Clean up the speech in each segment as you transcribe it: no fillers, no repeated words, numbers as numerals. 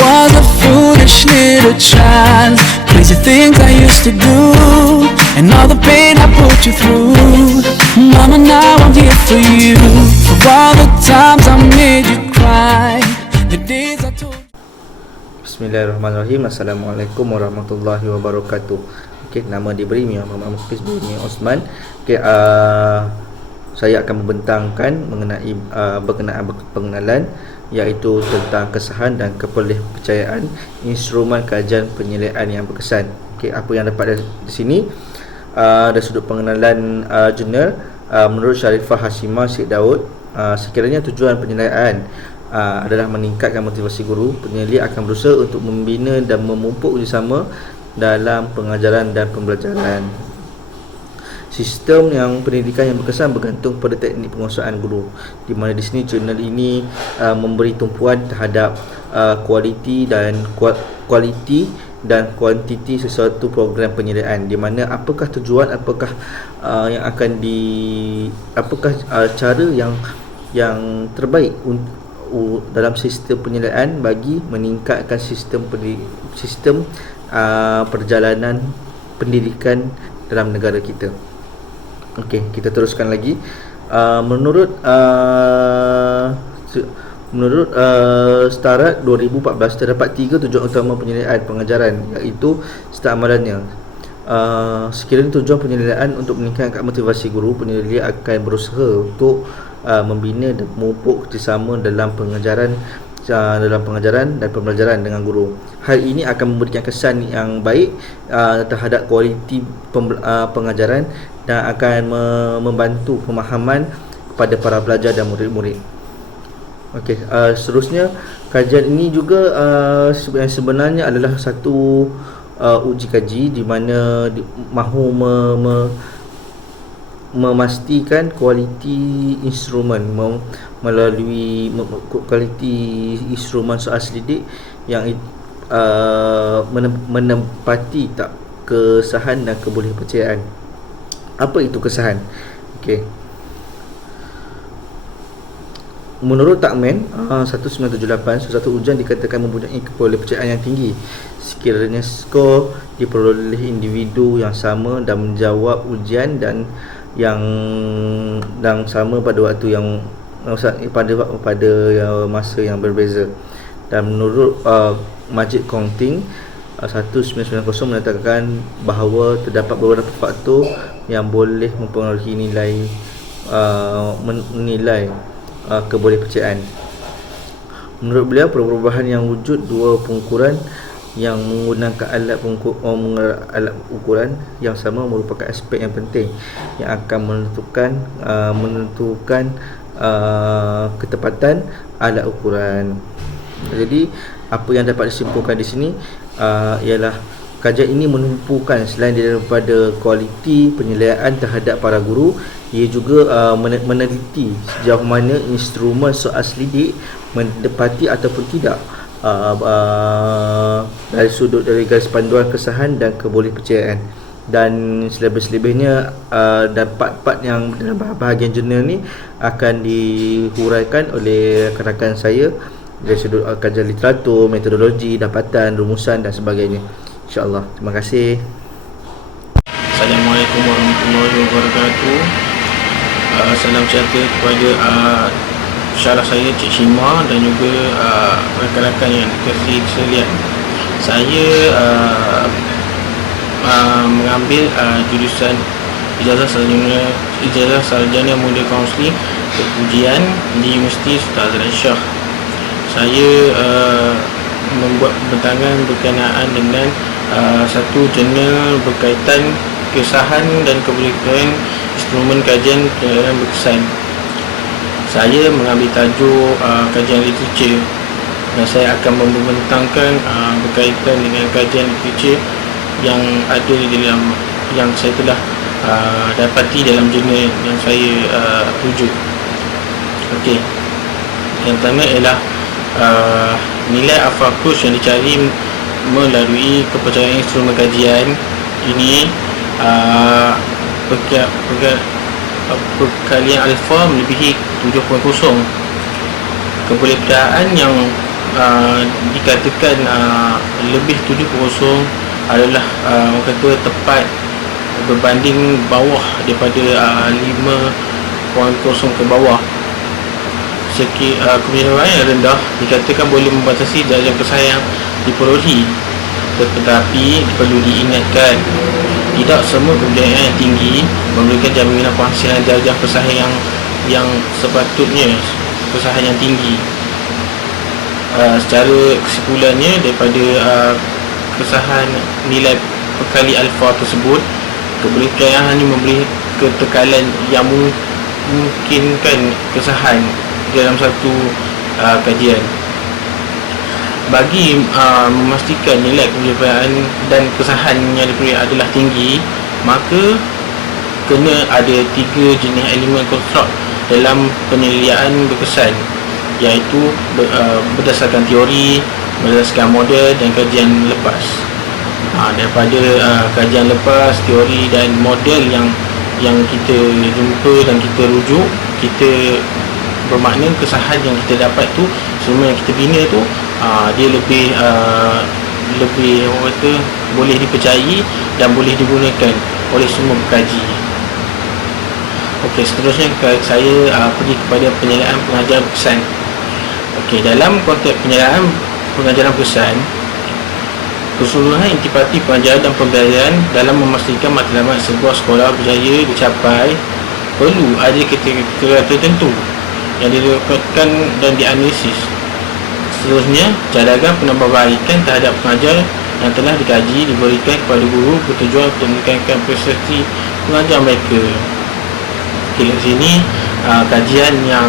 was a foolish little child. Crazy things I used to do, and all the pain I put you through. Mama, now I'm here for you. For all the times I made you cry, the days I told. Bismillahirrahmanirrahim. Assalamualaikum warahmatullahi wabarakatuh. Okey, nama diberi Muhammad Hafiz bin Osman. Okey, saya akan membentangkan mengenai berkenaan pengenalan, iaitu tentang kesahan dan kepercayaan instrumen kajian penilaian yang berkesan. Okey, apa yang dapat di sini dari sudut pengenalan jurnal, menurut Sharifah Hashimah Syed Daud, sekiranya tujuan penilaian adalah meningkatkan motivasi guru, penilai akan berusaha untuk membina dan memupuk kerjasama dalam pengajaran dan pembelajaran. Sistem yang pendidikan yang berkesan bergantung pada teknik penguasaan guru, di mana di sini jurnal ini memberi tumpuan terhadap kualiti dan kuantiti sesuatu program penilaian, di mana apakah tujuan, apakah cara yang terbaik dalam sistem penilaian bagi meningkatkan sistem perjalanan pendidikan dalam negara kita. Okey, kita teruskan lagi. Menurut Starat 2014, terdapat 3 tujuan utama penilaian pengajaran, iaitu serta amalannya. Sekiranya tujuan penilaian untuk meningkatkan motivasi guru, penilai akan berusaha untuk membina dan memupuk kerjasama dalam pengajaran dan pembelajaran dengan guru. Hal ini akan memberikan kesan yang baik terhadap kualiti pengajaran dan akan membantu pemahaman kepada para pelajar dan murid-murid. Okey, seterusnya kajian ini juga sebenarnya adalah satu uji kaji di mana mahu memastikan kualiti instrumen melalui kualiti instrumen soal selidik yang menempati tak kesahan dan kebolehpercayaan. Apa itu kesahan? Okey, menurut Takmen 1978, sesuatu ujian dikatakan mempunyai kebolehpercayaan yang tinggi sekiranya skor diperoleh individu yang sama dan menjawab ujian dan sama pada waktu yang pada masa yang berbeza. Dan menurut Majid Counting 1990 menyatakan bahawa terdapat beberapa faktor yang boleh mempengaruhi menilai kebolehpercayaan. Menurut beliau, perubahan yang wujud dua pengukuran yang menggunakan alat ukuran yang sama merupakan aspek yang penting yang akan menentukan ketepatan alat ukuran. Jadi apa yang dapat disimpulkan di sini ialah kajian ini menumpukan selain daripada kualiti penilaian terhadap para guru, ia juga meneliti sejauh mana instrumen soal selidik mendapati ataupun tidak dari garis panduan kesahan dan kebolehpercayaan. Dan selebih-selebihnya dan part-part yang dalam bahagian jurnal ni akan dihuraikan oleh rakan saya dari sudut kajian literatur, metodologi, dapatan, rumusan dan sebagainya. InsyaAllah. Terima kasih. Assalamualaikum warahmatullahi wabarakatuh. Salam sejahtera kepada syarah saya Cik Shima dan juga rakan-rakan yang dikasihi sekalian. Saya mengambil jurusan ijazah sarjana muda kaunseling ujian di Universiti Sultan Azlan Shah. Saya membuat pembentangan berkenaan dengan satu jurnal berkaitan kesahan dan kebolehpercayaan instrumen kajian penilaian berkesan. Saya mengambil tajuk kajian literature dan saya akan membentangkan berkaitan dengan kajian literature yang ada di dalam yang saya telah dapati dalam jurnal yang saya rujuk. Okey, yang pertama ialah nilai Al-Fakus yang dicari melalui kepercayaan instrumen kajian ini. Perkalian alfa melebihi 7.0. Kebolehpercayaan yang dikatakan lebih 7-0 adalah orang kata tepat berbanding bawah daripada 5.0 ke bawah. Kebudayaan yang rendah dikatakan boleh membatasi darjah kesahian yang diperolehi, tetapi perlu diingatkan tidak semua kebudayaan yang tinggi memberikan jaminan penghasilan darjah kesahian yang sepatutnya, kesahian yang tinggi. Secara kesimpulannya, daripada kesahian nilai perkali alfa tersebut, kebudayaan ini memberi ketekalan yang memungkinkan kesahian dalam satu kajian. Bagi memastikan nilai kebudayaan dan kesahian yang diberi adalah tinggi, maka kena ada 3 jenis elemen konstruk dalam penilaian berkesan, iaitu berdasarkan teori, berdasarkan model dan kajian lepas. Daripada kajian lepas, teori dan model yang kita jumpa dan kita rujuk, kita bermakna kesahian yang kita dapat tu, semua yang kita bina tu, dia lebih orang kata boleh dipercayai dan boleh digunakan oleh semua pekaji. Okey, seterusnya saya pergi kepada penilaian pengajaran berkesan. Okey, dalam konteks penilaian pengajaran berkesan, keseluruhan intipati pengajaran dan pembelajaran dalam memastikan matlamat sebuah sekolah berjaya dicapai perlu ada kriteria tertentu yang direpotkan dan dianalisis. Seterusnya, cadangan penambahbaikan terhadap pengajar yang telah dikaji diberikan kepada guru bertujuan untuk meningkatkan prestasi pengajar mereka. Okey, di sini kajian yang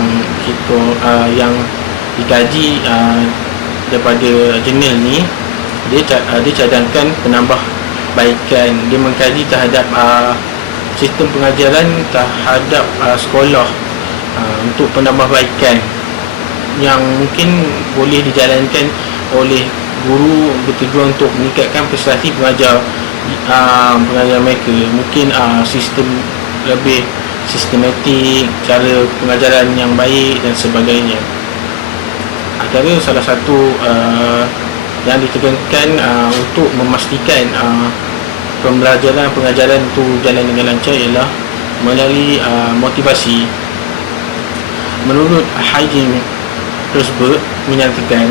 yang dikaji daripada jurnal ni, dia cadangkan penambahbaikan. Dia mengkaji terhadap sistem pengajaran terhadap sekolah untuk penambahbaikan yang mungkin boleh dijalankan oleh guru bertujuan untuk meningkatkan prestasi pengajar mereka. Mungkin sistem lebih sistematik, cara pengajaran yang baik dan sebagainya. Antara salah satu yang ditekankan untuk memastikan pembelajaran pengajaran itu jalan dengan lancar ialah melalui motivasi. Menurut Hygiene Herzberg menyatakan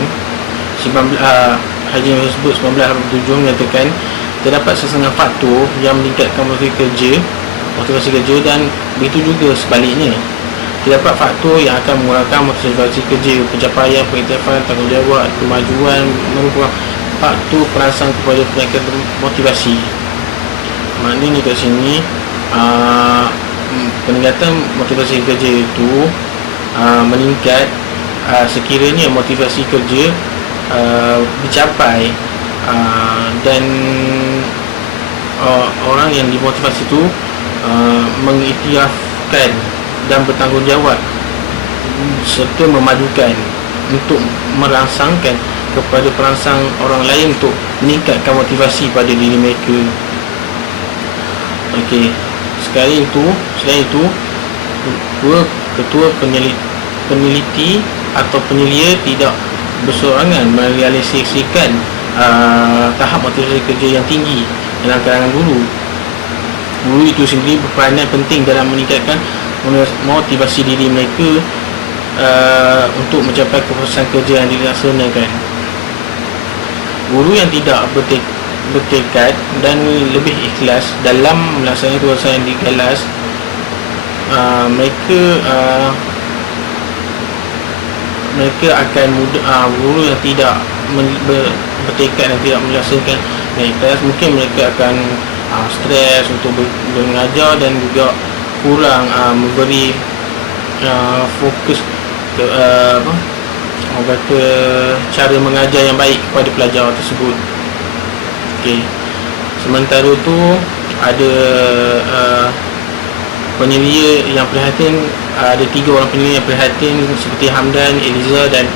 Hygiene Herzberg 1987 menyatakan terdapat sesetengah faktor yang meningkatkan motivasi kerja dan begitu juga sebaliknya. Terdapat faktor yang akan mengurangkan motivasi kerja, pencapaian, pengiktirafan, tanggungjawab, kemajuan merupakan faktor perangsang kepada peningkatan motivasi. Maknanya kat sini peningkatan motivasi kerja itu meningkat sekiranya motivasi kerja dicapai dan orang yang dimotivasi itu mengiktirafkan dan bertanggungjawab serta memajukan untuk merangsangkan kepada perangsang orang lain untuk meningkatkan motivasi pada diri mereka. Okey, selain itu ketua peneliti atau penyelia tidak bersorangan merealisasikan tahap motivasi kerja yang tinggi dalam kalangan guru. Guru itu sendiri berperanan penting dalam meningkatkan motivasi diri mereka untuk mencapai keputusan kerja yang dilaksanakan. Guru yang tidak bertekad dan lebih ikhlas dalam melaksanakan keputusan yang digalas, mereka akan mudah. Guru yang tidak bertekad dan tidak melaksanakan dengan ikhlas, mungkin mereka akan stres untuk mengajar dan juga kurang memberi fokus ke orang kata cara mengajar yang baik kepada pelajar tersebut. Okey, sementara tu ada penyelia yang prihatin. Ada 3 orang penyelia yang prihatin seperti Hamdan, Eliza dan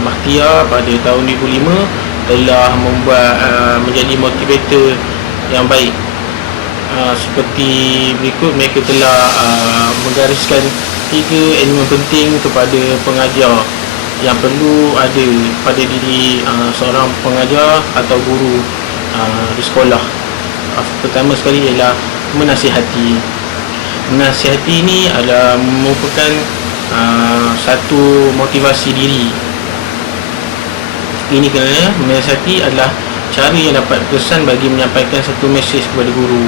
Mahtia pada tahun 2005 telah membuat menjadi motivator yang baik. Seperti berikut, mereka telah menggariskan 3 elemen penting kepada pengajar yang perlu ada pada diri seorang pengajar atau guru di sekolah. Pertama sekali ialah menasihati. Menasihati ini adalah merupakan satu motivasi diri. Ini kerana menasihati adalah cara yang dapat berkesan bagi menyampaikan satu mesej kepada guru.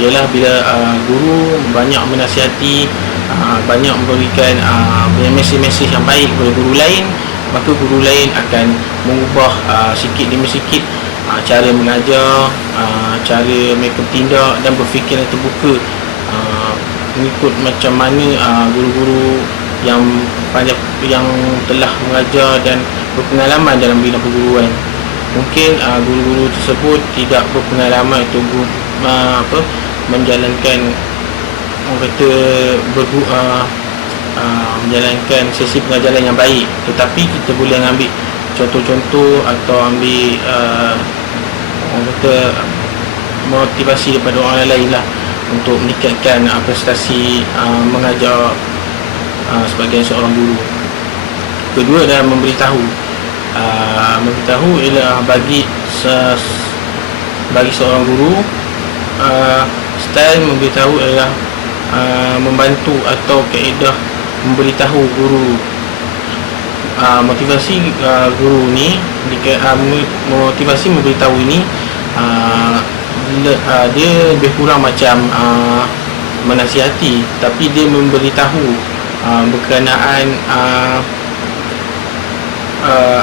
Ialah bila guru banyak menasihati, banyak memberikan mesej-mesej yang baik kepada guru lain, maka guru lain akan mengubah sikit demi sikit cara mengajar, cara mereka bertindak dan berfikir yang terbuka, mengikut macam mana guru-guru yang telah mengajar dan berpengalaman dalam bidang perguruan. Mungkin guru-guru tersebut tidak berpengalaman untuk menjalankan menjalankan sesi pengajaran yang baik, tetapi kita boleh ambil contoh-contoh atau ambil motivasi daripada orang lain lah untuk meningkatkan prestasi mengajar sebagai seorang guru. Kedua adalah memberitahu. Memberitahu ialah bagi seorang guru, style memberitahu ialah membantu atau kaedah memberitahu guru. Motivasi guru ni, motivasi memberitahu ini dia lebih kurang macam menasihati, tapi dia memberitahu berkenaan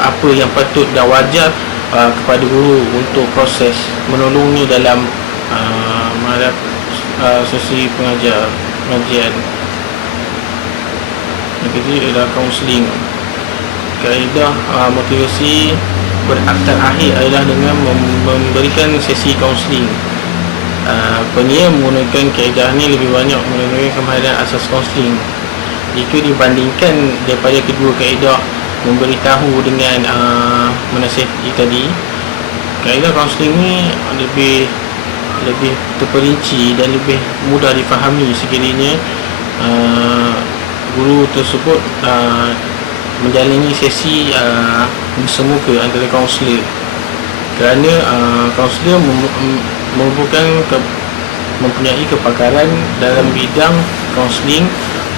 apa yang patut dan wajar kepada guru untuk proses menolongnya dalam sesi pengajian. Yang ketiga adalah kaunseling. Kaedah motivasi terakhir adalah dengan memberikan sesi kaunseling. Penyiar menggunakan kaedah ni lebih banyak menggunakan kemahiran asas kaunseling jika dibandingkan daripada kedua kaedah memberitahu dengan menasihati tadi. Kaedah kaunseling ni lebih terperinci dan lebih mudah difahami sekiranya guru tersebut menjalani sesi bersemuka antara kaunselor, kerana kaunselor mempunyai kepakaran dalam bidang kaunseling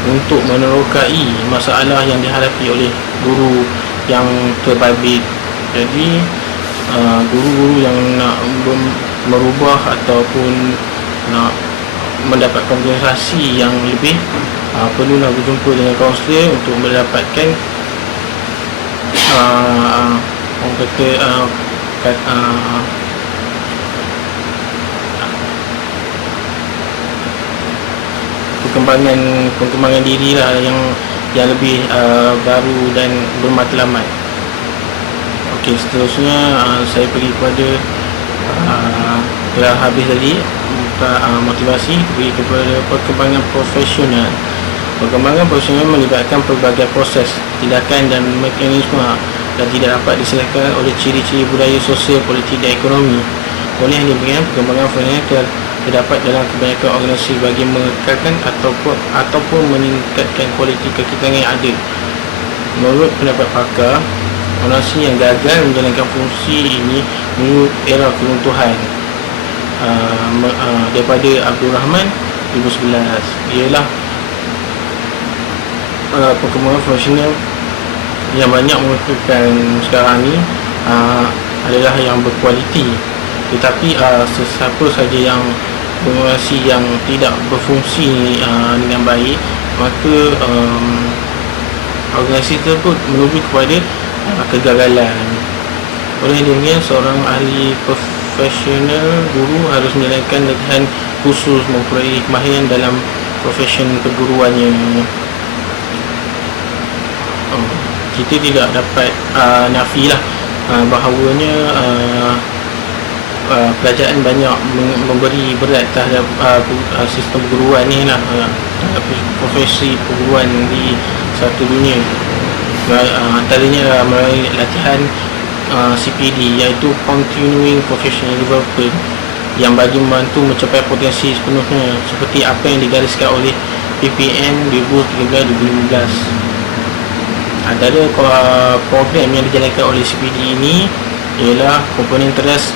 untuk menerokai masalah yang dihadapi oleh guru yang terbabit. Jadi guru-guru yang nak merubah ataupun nak mendapat kompensasi yang lebih, perlulah berjumpa dengan kaunselor untuk mendapatkan perkembangan diri lah yang lebih baru dan bermatlamat. Okey, seterusnya saya pergi kepada telah habis tadi motivasi, pergi kepada perkembangan profesional. Perkembangan profesional melibatkan pelbagai proses, tindakan dan mekanisme dan tidak dapat diselesaikan oleh ciri-ciri budaya sosial, politik dan ekonomi. Oleh yang demikian, perkembangan profesional terdapat dalam kebanyakan organisasi bagi mengekalkan ataupun meningkatkan kualiti kekitangan yang ada. Menurut pendapat pakar, organisasi yang gagal menjalankan fungsi ini menurut era keruntuhan daripada Abdul Rahman 2011 ialah perkembangan profesional yang banyak menggunakan sekarang ni adalah yang berkualiti, tetapi sesiapa saja yang organisasi yang tidak berfungsi dengan baik, maka organisasi tersebut menuju kepada kegagalan. Oleh demikian, seorang ahli profesional guru harus menjalankan latihan khusus memperoleh kemahiran dalam profesion perguruannya. Kita tidak dapat nafilah bahawanya kerajaan banyak memberi berat terhadap sistem perguruan ni lah, profesi perguruan di satu dunia. Antaranya melalui latihan CPD, iaitu Continuing Professional Development, yang bagi membantu mencapai potensi sepenuhnya seperti apa yang digariskan oleh PPN 2013-2015. Antara program yang dijalankan oleh CPD ini ialah komponen teras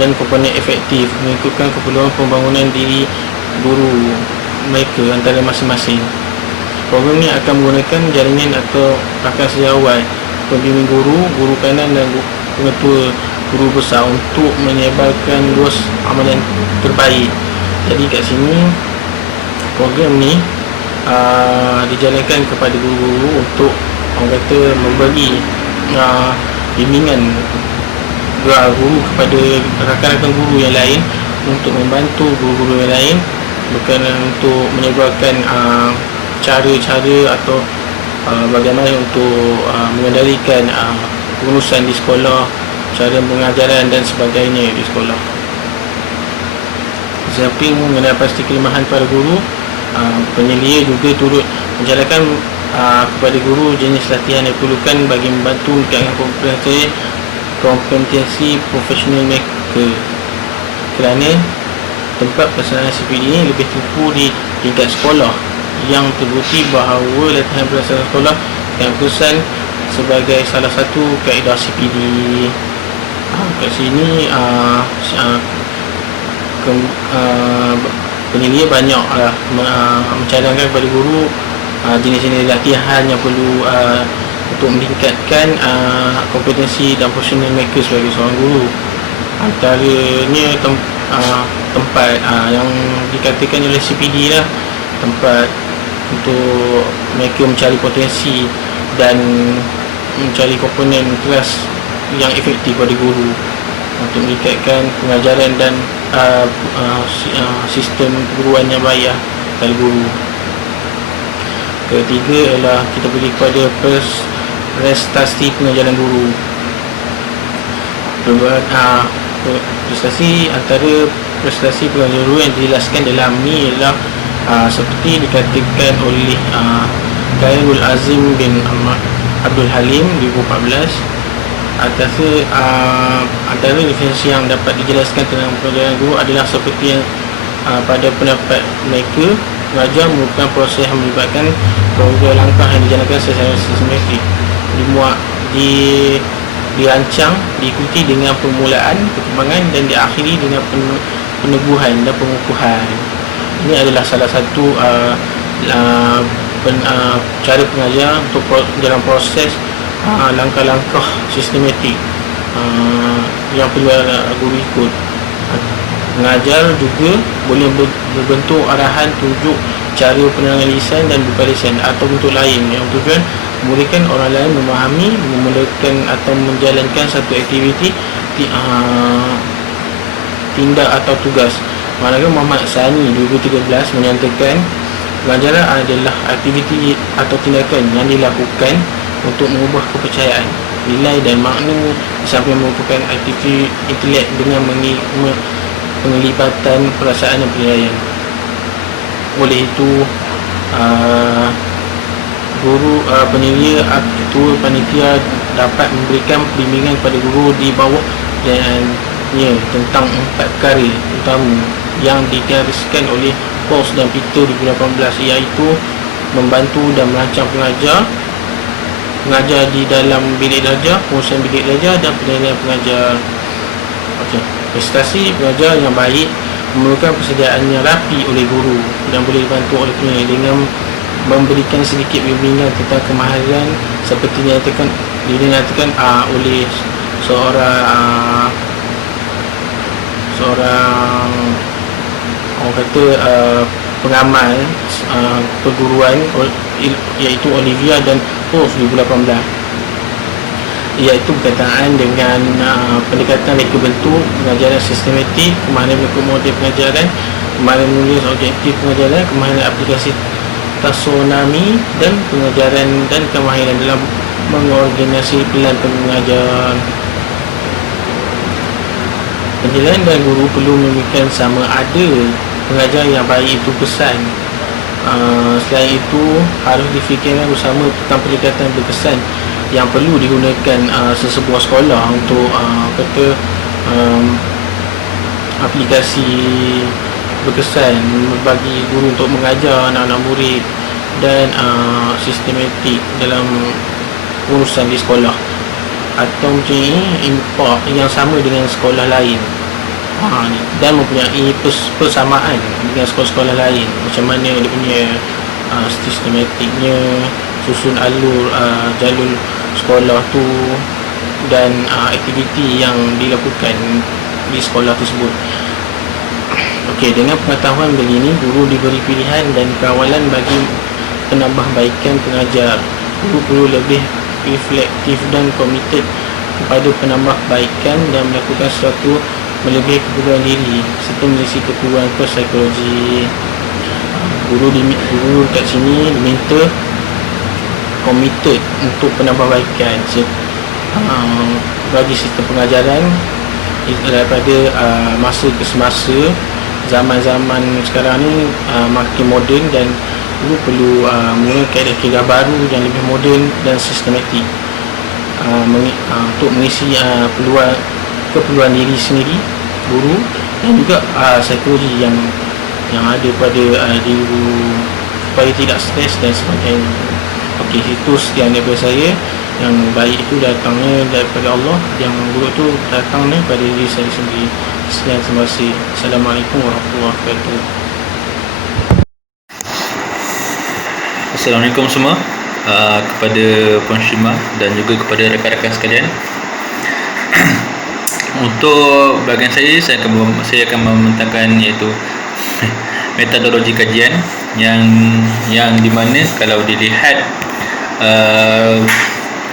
dan komponen efektif mengikutkan keperluan pembangunan diri guru mereka antara masing-masing. Program ini akan menggunakan jaringan atau rakan sejawat pembimbing guru, guru kanan dan pengetua guru besar untuk menyebarkan luas amalan terbaik. Jadi kat sini program ni dijalankan kepada guru-guru untuk orang kata memberi bimbingan guru kepada rakan-rakan guru yang lain untuk membantu guru-guru yang lain, bukan untuk menyebarkan cara-cara atau bagaimana untuk mengendalikan pengurusan di sekolah, cara pengajaran dan sebagainya di sekolah. Samping mengenai pasti kelemahan para guru, penyelia juga turut menjalankan kepada guru jenis latihan yang diperlukan bagi membantu meningkatkan kompetensi profesional mereka, kerana tempat pelaksanaan CPD ini lebih tumpu di tingkat sekolah yang terbukti bahawa latihan pelaksanaan sekolah yang berkesan sebagai salah satu kaedah CPD. Kat sini penyelia banyak mencadangkan kepada guru jenis-jenis latihan yang perlu untuk meningkatkan kompetensi dan profesional mereka sebagai seorang guru. Antaranya tempat yang dikatakan oleh CPD lah, tempat untuk mereka mencari potensi dan mencari komponen kelas yang efektif pada guru untuk meningkatkan pengajaran dan sistem keguruan yang baik kepada guru. Ketiga ialah kita pergi kepada prestasi pengajaran guru. Prestasi, antara prestasi pengajaran guru yang dijelaskan dalam ni ialah seperti dikatakan oleh Khairul Azim bin Abdul Halim 2014, antara definisi yang dapat dijelaskan tentang pengajaran guru adalah seperti yang pada pendapat mereka, mengajar merupakan proses yang melibatkan beberapa langkah yang dijalankan secara sistematik, dirancang, diikuti dengan permulaan, perkembangan dan diakhiri dengan peneguhan dan pengukuhan. Ini adalah salah satu cara pengajar untuk dalam proses langkah-langkah sistematik yang perlu guru ikut. Mengajar juga boleh berbentuk arahan, tunjuk, cara penerangan lisan dan buka lisan atau bentuk lain yang tujuan memudahkan orang lain memahami, memulakan atau menjalankan satu aktiviti, tindak atau tugas. Manakala Muhammad Sani 2013 menyatakan pengajaran adalah aktiviti atau tindakan yang dilakukan untuk mengubah kepercayaan, nilai dan makna sampai merupakan aktiviti intelek dengan penglibatan perasaan dan penilaian. Oleh itu guru, penyelia, ketua panitia dapat memberikan bimbingan kepada guru di bawah dan tentang 4 perkara utama yang digariskan oleh Paus dan Peter 2018, iaitu membantu dan merancang pengajar di dalam bilik belajar, pengurusan bilik belajar dan penilaian pengajar. Prestasi pengajar yang baik memerlukan persediaan yang rapi oleh guru dan boleh dibantu oleh penilai dengan memberikan sedikit bimbingan tentang kemahiran seperti dinyatakan oleh seorang orang kata pengamal perguruan, iaitu Olivia dan Wolf 2018, iaitu berkaitan dengan pendekatan reka bentuk pengajaran sistematik, kemahiran bentuk model pengajaran, kemahiran menulis objektif pengajaran, kemahiran aplikasi taksonomi dan pengajaran, dan kemahiran dalam mengorganisasi pelan pengajaran. Penilaian dan guru perlu memikirkan sama ada pengajar yang baik itu pesan. Selain itu harus difikirkan bersama tentang pendekatan berkesan yang perlu digunakan sesebuah sekolah untuk aplikasi berkesan bagi guru untuk mengajar anak-anak murid dan sistematik dalam kepengurusan di sekolah, atau mempunyai import yang sama dengan sekolah lain, dan mempunyai persamaan dengan sekolah-sekolah lain, macam mana dia punya sistematiknya, susun alur jalur sekolah tu, dan aktiviti yang dilakukan di sekolah tersebut. Okey, dengan pengetahuan begini, guru diberi pilihan dan kawalan bagi penambahbaikan pengajar. Guru perlu lebih reflektif dan komited kepada penambahbaikan dan melakukan sesuatu melebihi keperluan diri serta mengisi keperluan psikologi. Guru kat sini diminta komited untuk penambahbaikan bagi sistem pengajaran daripada masa ke semasa. Zaman-zaman sekarang ni makin moden, dan guru perlu menggunakan kaedah-kaedah baru yang lebih moden dan sistematik untuk mengisi keperluan diri sendiri guru, dan juga psikologi yang ada pada diri guru supaya tidak stres dan sebagainya. Okey, itu sekian daripada saya. Yang baik itu datangnya daripada Allah, yang buruk itu datangnya pada diri saya sendiri. Sekian, terima kasih. Assalamualaikum warahmatullahi wabarakatuh. Assalamualaikum semua, kepada Puan Syimah dan juga kepada rakan-rakan sekalian. Untuk bahagian saya akan membentangkan iaitu metodologi kajian yang di mana kalau dilihat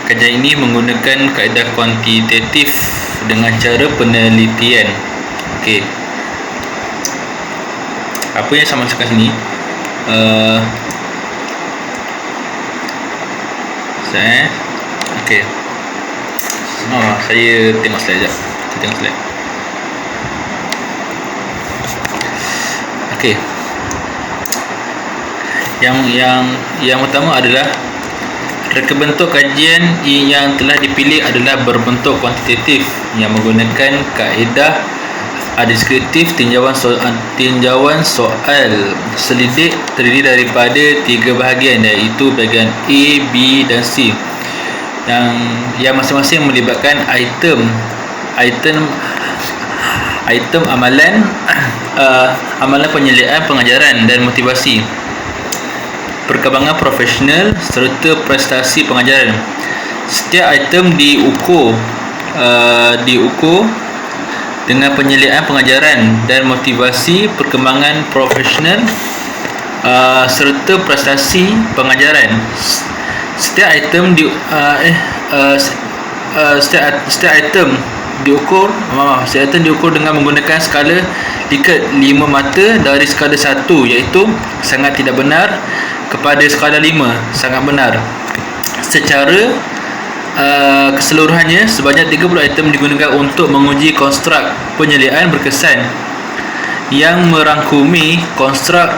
kajian ini menggunakan kaedah kuantitatif dengan cara penelitian. Okey, apa yang saya maksudkan sini, okey, saya tengok slide sekejap. Okey, yang pertama adalah reka bentuk kajian yang telah dipilih adalah berbentuk kuantitatif yang menggunakan kaedah deskriptif tinjauan soal selidik terdiri daripada 3 bahagian, iaitu bahagian A, B dan C yang masing-masing melibatkan item amalan penyelidikan pengajaran dan motivasi, perkembangan profesional serta prestasi pengajaran. Setiap item diukur dengan penyelidikan pengajaran dan motivasi, perkembangan profesional serta prestasi pengajaran. Setiap item diukur dengan menggunakan skala Likert 5 mata dari skala 1, iaitu sangat tidak benar, kepada skala 5 sangat benar. Secara keseluruhannya, sebanyak 30 item digunakan untuk menguji konstruk penyelidikan berkesan yang merangkumi konstruk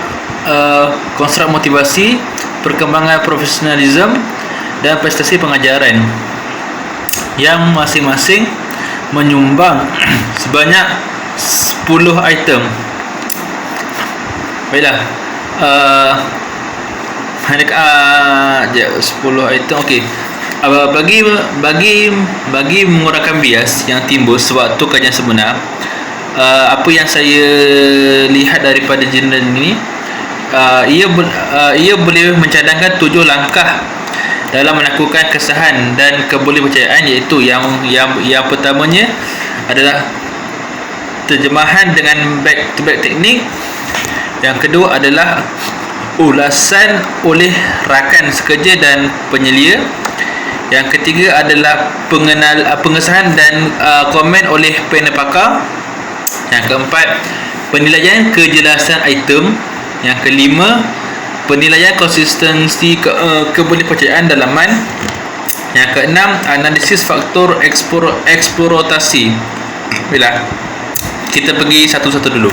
motivasi, perkembangan profesionalisme dan prestasi pengajaran, yang masing-masing menyumbang sebanyak 10 item. Baiklah, 10 item. Okey, bagi mengurangkan bias yang timbul sewaktu kajian sebenar, apa yang saya lihat daripada jurnal ini, ia boleh mencadangkan 7 langkah dalam melakukan kesahan dan kebolehpercayaan, iaitu yang pertamanya adalah terjemahan dengan back-to-back teknik. Yang kedua adalah ulasan oleh rakan sekerja dan penyelia. Yang ketiga adalah pengesahan dan komen oleh panel pakar. Yang keempat, penilaian kejelasan item. Yang kelima, penilaian konsistensi kebolehpercayaan dalaman. Yang keenam, analisis faktor eksploitasi. Baiklah, kita pergi satu-satu dulu.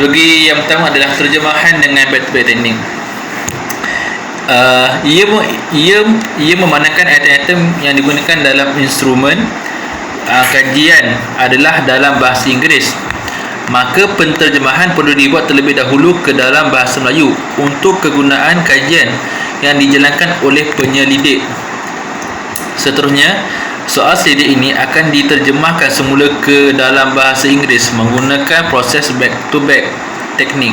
Bagi yang pertama adalah terjemahan dengan back-to-back teknik. Ia memandangkan item-item yang digunakan dalam instrumen kajian adalah dalam bahasa Inggeris. Maka penterjemahan perlu dibuat terlebih dahulu ke dalam bahasa Melayu untuk kegunaan kajian yang dijalankan oleh penyelidik. Seterusnya, soal selidik ini akan diterjemahkan semula ke dalam bahasa Inggeris menggunakan proses back-to-back teknik.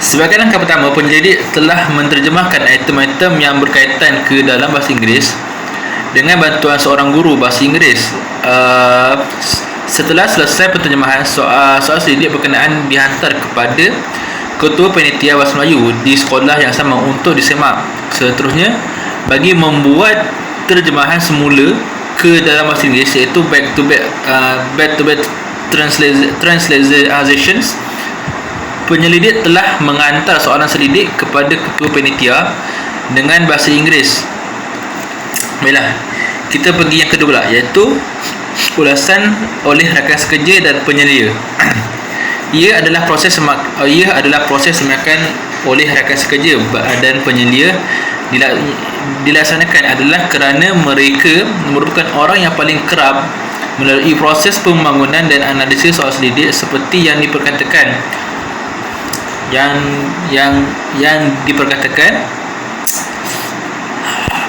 Sebagai langkah pertama, penyelidik telah menterjemahkan item-item yang berkaitan ke dalam bahasa Inggeris dengan bantuan seorang guru bahasa Inggeris. Setelah selesai penterjemahan, soal selidik berkenaan dihantar kepada Ketua Panitia Bahasa Melayu di sekolah yang sama untuk disemak. Seterusnya, bagi membuat terjemahan semula ke dalam bahasa Inggeris, iaitu back-to-back translations, penyelidik telah menghantar soalan selidik kepada Ketua Panitia dengan bahasa Inggeris. Baiklah, kita pergi yang kedua pula, iaitu ulasan oleh rakan sekerja dan penyelia. Ia adalah proses semakan oleh rakan sekerja dan penyelia dilaksanakan adalah kerana mereka merupakan orang yang paling kerap melalui proses pembangunan dan analisis soal selidik seperti yang diperkatakan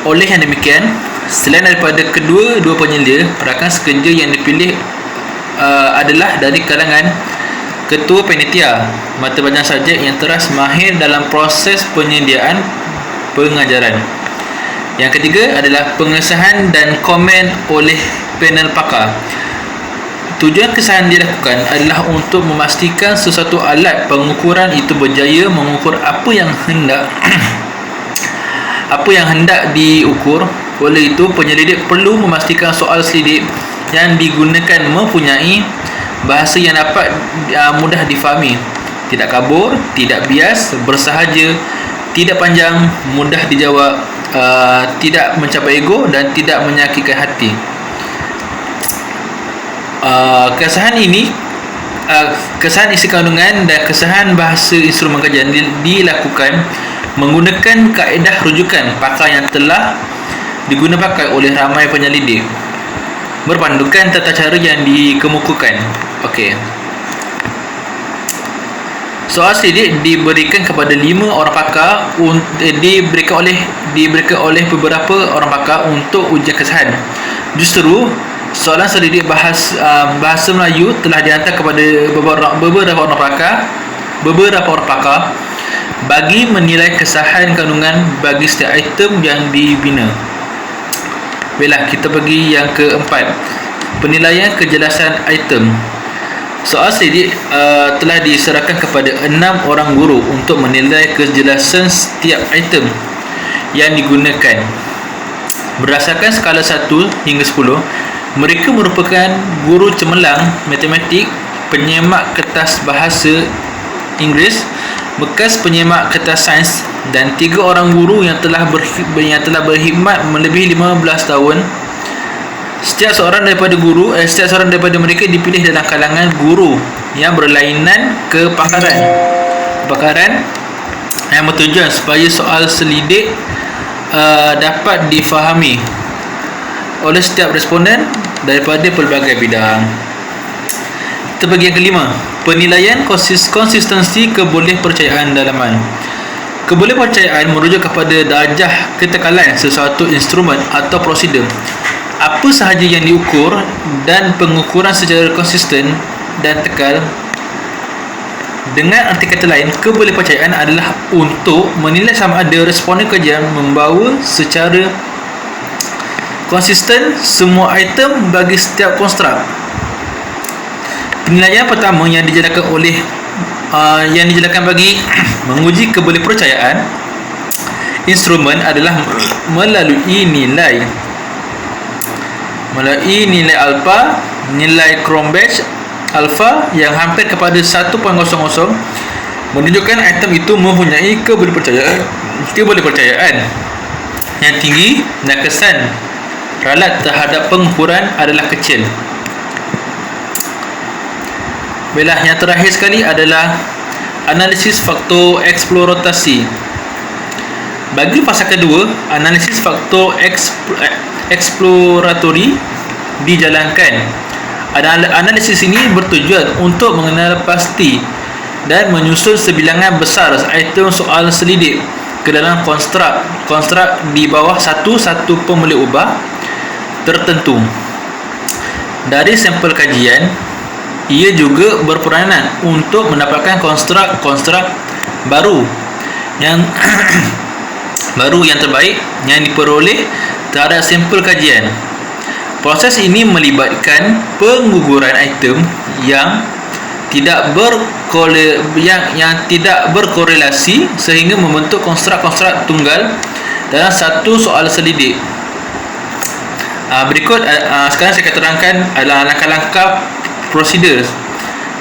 oleh yang demikian. Selain daripada kedua penyelia, rakan sekerja yang dipilih adalah dari kalangan Ketua Panitia, mata pelajaran subjek yang teras mahir dalam proses penyediaan pengajaran. Yang ketiga adalah pengesahan dan komen oleh panel pakar. Tujuan kesahan dilakukan adalah untuk memastikan sesuatu alat pengukuran itu berjaya mengukur apa yang hendak diukur. Oleh itu, penyelidik perlu memastikan soal selidik yang digunakan mempunyai bahasa yang dapat mudah difahami, tidak kabur, tidak bias, bersahaja, tidak panjang, mudah dijawab, tidak mencapai ego dan tidak menyakitkan hati. Kesahan isi kandungan dan kesahan bahasa instrumen kajian dilakukan menggunakan kaedah rujukan pakar yang telah digunakan pakai oleh ramai penyelidik berpandukan tata cara yang dikemukakan. Okey. Soal selidik diberikan kepada 5 orang pakar, diberikan oleh beberapa orang pakar untuk ujian kesahan. Justeru soalan selidik bahasa Melayu telah dihantar kepada beberapa orang pakar bagi menilai kesahan kandungan bagi setiap item yang dibina. Baiklah, kita pergi yang keempat, penilaian kejelasan item. Soal selidik telah diserahkan kepada 6 orang guru untuk menilai kejelasan setiap item yang digunakan. Berdasarkan skala 1 hingga 10, mereka merupakan guru cemerlang matematik, penyemak kertas bahasa Inggeris, bekas penyemak kertas sains, dan 3 orang guru yang telah berkhidmat melebihi 15 tahun. Setiap seorang daripada mereka dipilih dalam kalangan guru yang berlainan kepakaran yang bertujuan supaya soal selidik dapat difahami oleh setiap responden daripada pelbagai bidang. Kita bagi yang kelima, penilaian konsistensi kebolehpercayaan dalaman. Kebolehpercayaan merujuk kepada darjah ketekalan sesuatu instrumen atau prosedur, apa sahaja yang diukur, dan pengukuran secara konsisten dan tekal. Dengan arti kata lain, kebolehpercayaan adalah untuk menilai sama ada responden kajian membawa secara konsisten semua item bagi setiap konstruk. Penilaian pertama yang dijalankan bagi menguji kebolehpercayaan instrumen adalah melalui nilai alpha, nilai Cronbach alpha yang hampir kepada 1.00 menunjukkan item itu mempunyai kebolehpercayaan yang tinggi dan kesan ralat terhadap pengukuran adalah kecil. Baiklah, yang terakhir sekali adalah analisis faktor eksplorasi. Bagi fasa kedua, analisis faktor eksploratori dijalankan. Analisis ini bertujuan untuk mengenal pasti dan menyusun sebilangan besar item soal selidik ke dalam konstruk di bawah satu pembeli ubah tertentu. Dari sampel kajian, ia juga berperanan untuk mendapatkan konstruk baru yang terbaik yang diperoleh terhadap sampel kajian. Proses ini melibatkan pengguguran item yang tidak berkorelasi sehingga membentuk konstruk tunggal dalam satu soalan selidik. Berikut sekarang saya akan terangkan adalah langkah-langkah prosedur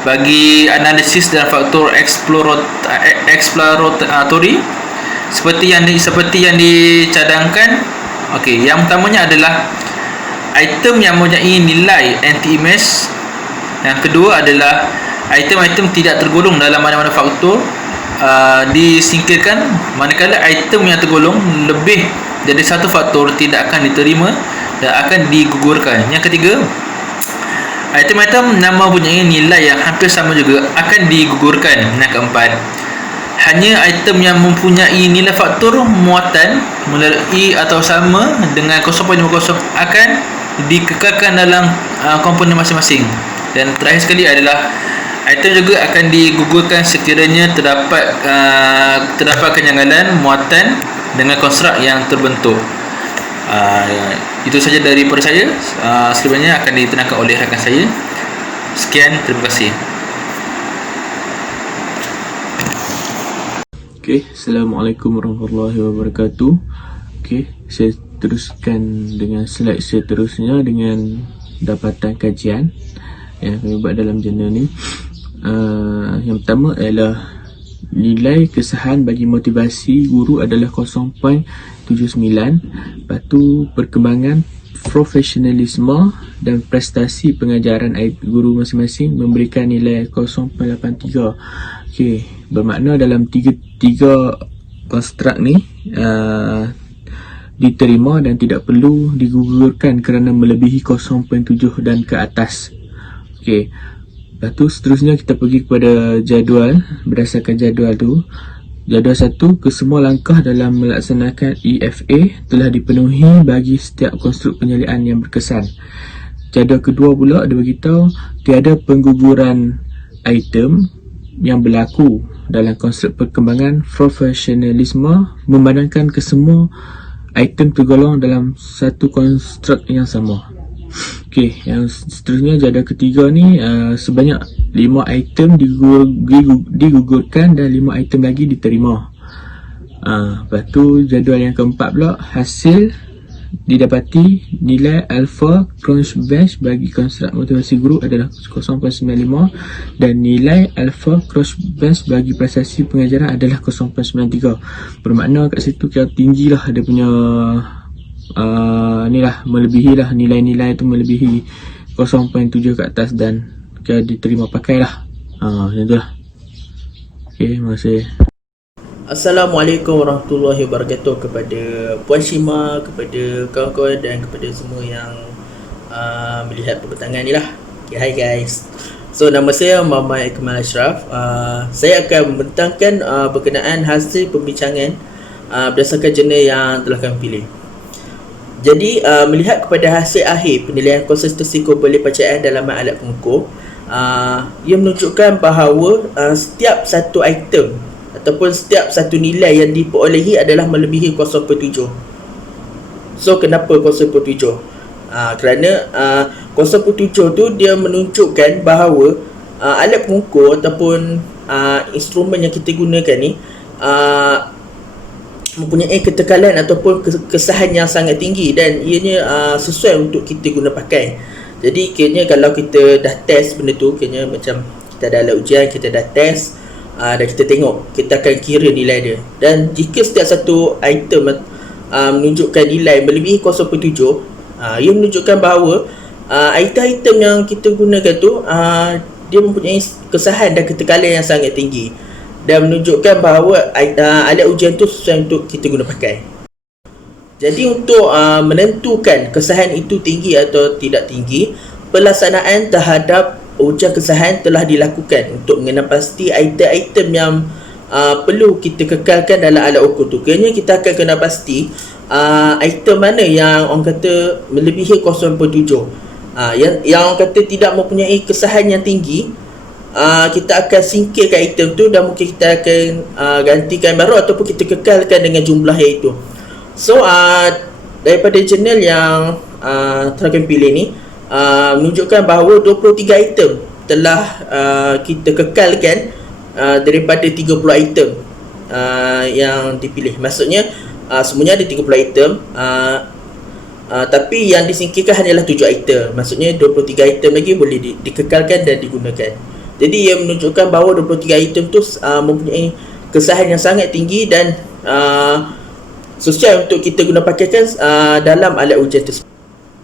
bagi analisis dan faktor exploratory seperti yang dicadangkan. Okey, yang pertamanya adalah item yang mempunyai nilai anti-image. Yang kedua adalah item-item tidak tergolong dalam mana-mana faktor disingkirkan, manakala item yang tergolong lebih dari satu faktor tidak akan diterima dan akan digugurkan. Yang ketiga, item-item yang mempunyai nilai yang hampir sama juga akan digugurkan. Yang keempat, hanya item yang mempunyai nilai faktor muatan melalui atau sama dengan 0.50 akan dikekalkan dalam komponen masing-masing. Dan terakhir sekali adalah item juga akan digugurkan sekiranya terdapat kenyangalan muatan dengan konstruk yang terbentuk. Itu saja daripada saya. Selebihnya akan diterangkan oleh rakan saya. Sekian, terima kasih. Okay, Assalamualaikum warahmatullahi wabarakatuh. Okay, saya teruskan dengan slide seterusnya dengan dapatan kajian yang kami buat dalam jurnal ni. Yang pertama adalah nilai kesahan bagi motivasi guru adalah 0.79. Lepas tu perkembangan profesionalisme dan prestasi pengajaran guru masing-masing memberikan nilai 0.83. Okey, bermakna dalam tiga konstruk ni diterima dan tidak perlu digugurkan kerana melebihi 0.7 dan ke atas. Okey. Lepas tu seterusnya kita pergi kepada jadual. Berdasarkan jadual tu, jadual 1, kesemua langkah dalam melaksanakan EFA telah dipenuhi bagi setiap konstruk penyalian yang berkesan. Jadual kedua pula dia beritahu tiada pengguguran item yang berlaku dalam konstruk perkembangan profesionalisme memandangkan kesemua item tergolong dalam satu konstruk yang sama. Okey, yang seterusnya jadual ketiga ni sebanyak 5 item digugurkan dan 5 item lagi diterima. Lepas tu jadual yang keempat pula, hasil didapati nilai alpha cross bench bagi konstruk motivasi guru adalah 0.95 dan nilai alpha cross bench bagi prestasi pengajaran adalah 0.93. Bermakna kat situ kira tinggi lah dia punya ni lah, melebihi lah nilai-nilai tu, melebihi 0.7 ke atas dan kira diterima pakai lah. Macam tu lah. Okay, terima kasih. Assalamualaikum warahmatullahi wabarakatuh kepada Puan Shima, kepada kawan-kawan dan kepada semua yang melihat perbentangan ni lah. Okay, hi guys. So nama saya Muhammad Ikmal Ashraf. Saya akan membentangkan berkenaan hasil pembincangan berdasarkan jurnal yang telah kami pilih. Jadi melihat kepada hasil akhir penilaian konsistensi kumpulan bacaan dalam alat pengukur, ia menunjukkan bahawa setiap satu item ataupun setiap satu nilai yang diperolehi adalah melebihi 0.7. So kenapa 0.7? Kerana 0.7 tu dia menunjukkan bahawa alat pengukur ataupun instrumen yang kita gunakan ni mempunyai ketekalan ataupun kesahan yang sangat tinggi dan ianya sesuai untuk kita guna pakai. Jadi kiranya kalau kita dah test benda tu, kiranya macam kita dah ada ujian, kita dah test dan kita tengok, kita akan kira nilai dia. Dan jika setiap satu item menunjukkan nilai melebihi 0.7, ia menunjukkan bahawa item-item yang kita gunakan tu dia mempunyai kesahan dan ketekalan yang sangat tinggi dan menunjukkan bahawa alat ujian tu sesuai untuk kita guna pakai. Jadi untuk menentukan kesahan itu tinggi atau tidak tinggi, pelaksanaan terhadap ujian kesahan telah dilakukan untuk mengenal pasti item-item yang perlu kita kekalkan dalam alat ukur tu. Kerana kita akan kena pasti item mana yang orang kata melebihi 0.7. Yang orang kata tidak mempunyai kesahan yang tinggi, kita akan singkirkan item tu dan mungkin kita akan gantikan baru ataupun kita kekalkan dengan jumlah iaitu. So daripada jurnal yang telah kami pilih ni menunjukkan bahawa 23 item telah kita kekalkan daripada 30 item yang dipilih. Maksudnya semuanya ada 30 item, tapi yang disingkirkan hanyalah 7 item. Maksudnya 23 item lagi boleh dikekalkan dan digunakan. Jadi ia menunjukkan bahawa 23 item tu mempunyai kesahan yang sangat tinggi dan sosial untuk kita guna pakaikan dalam alat ujian tersebut.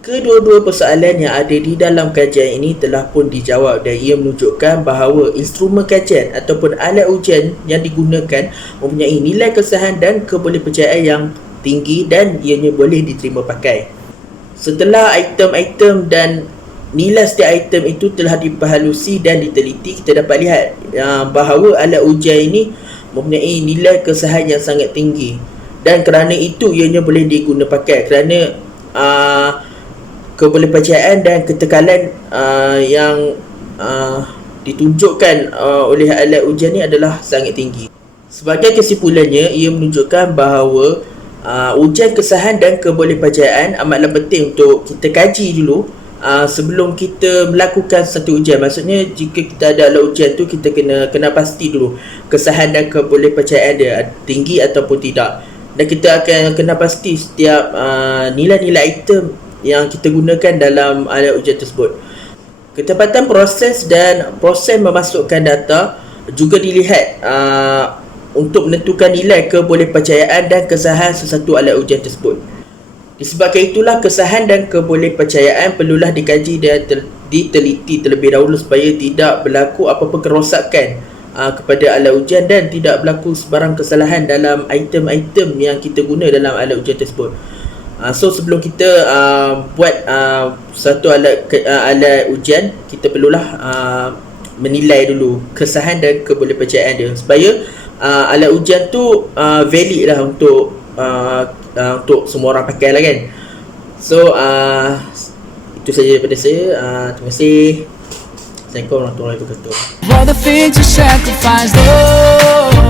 Kedua-dua persoalan yang ada di dalam kajian ini telah pun dijawab dan ia menunjukkan bahawa instrumen kajian ataupun alat ujian yang digunakan mempunyai nilai kesahan dan kebolehpercayaan yang tinggi dan ianya boleh diterima pakai. Setelah item-item dan nilai setiap item itu telah diperhalusi dan diteliti, kita dapat lihat bahawa alat ujian ini mempunyai nilai kesahan yang sangat tinggi dan kerana itu ianya boleh diguna pakai kerana kebolehpercayaan dan ketekalan yang ditunjukkan oleh alat ujian ini adalah sangat tinggi. Sebagai kesimpulannya, ia menunjukkan bahawa ujian kesahan dan kebolehpercayaan amatlah penting untuk kita kaji dulu sebelum kita melakukan satu ujian. Maksudnya jika kita ada alat ujian tu, kita kena pasti dulu kesahan dan kebolehpercayaan dia tinggi ataupun tidak. Dan kita akan kena pasti setiap nilai-nilai item yang kita gunakan dalam alat ujian tersebut. Ketepatan proses dan proses memasukkan data juga dilihat untuk menentukan nilai kebolehpercayaan dan kesahan sesuatu alat ujian tersebut. Disebabkan itulah kesahan dan kebolehpercayaan perlulah dikaji dan diteliti terlebih dahulu supaya tidak berlaku apa-apa kerosakan kepada alat ujian dan tidak berlaku sebarang kesalahan dalam item-item yang kita guna dalam alat ujian tersebut. So sebelum kita buat satu alat ujian, kita perlulah menilai dulu kesahan dan kebolehpercayaan dia supaya alat ujian tu valid lah untuk semua orang pakai lah kan. So itu saja daripada saya. Terima kasih. Assalamualaikum warahmatullahi wabarakatuh. All the things you sacrificed, oh.